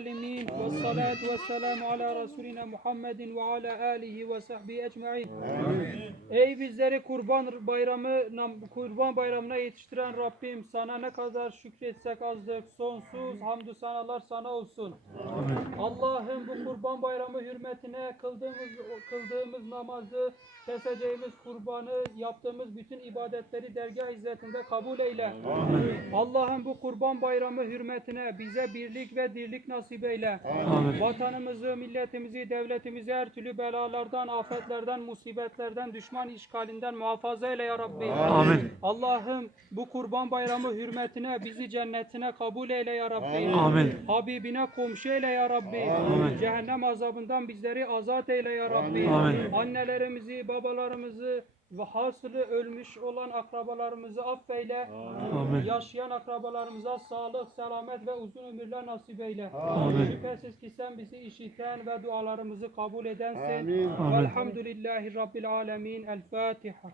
العالمين والصلاة والسلام على Resulina Muhammedin ve ala alihi ve sahbihi ecmaîn. Ey bizleri kurban bayramı nam- kurban bayramına yetiştiren Rabbim sana ne kadar şükretsek azdır. Sonsuz hamdü sanalar sana olsun. Allah'ım bu kurban bayramı hürmetine kıldığımız kıldığımız namazı, keseceğimiz kurbanı, yaptığımız bütün ibadetleri dergah izzetinde kabul eyle. Allah'ım bu kurban bayramı hürmetine bize birlik ve dirlik nasip eyle. Vatanımızı, milletimizi, devletimizi her türlü belalardan, afetlerden, musibetlerden, düşman işgalinden muhafaza eyle ya Rabbi. Amin. Allah'ım bu kurban bayramı hürmetine bizi cennetine kabul eyle ya Rabbi. Amin. Habibine komşu eyle ya Rabbi. Amin. Cehennem azabından bizleri azat eyle ya Rabbi. Amin. Annelerimizi, babalarımızı ve hasılı ölmüş olan akrabalarımızı affeyle. Amin. Yaşayan akrabalarımıza sağlık, selamet ve uzun ömürler nasip eyle. Amin. Şüphesiz ki sen bizi işiten ve dualarımızı kabul edensin. Amin. Velhamdülillahi Rabbil alemin. El Fatiha.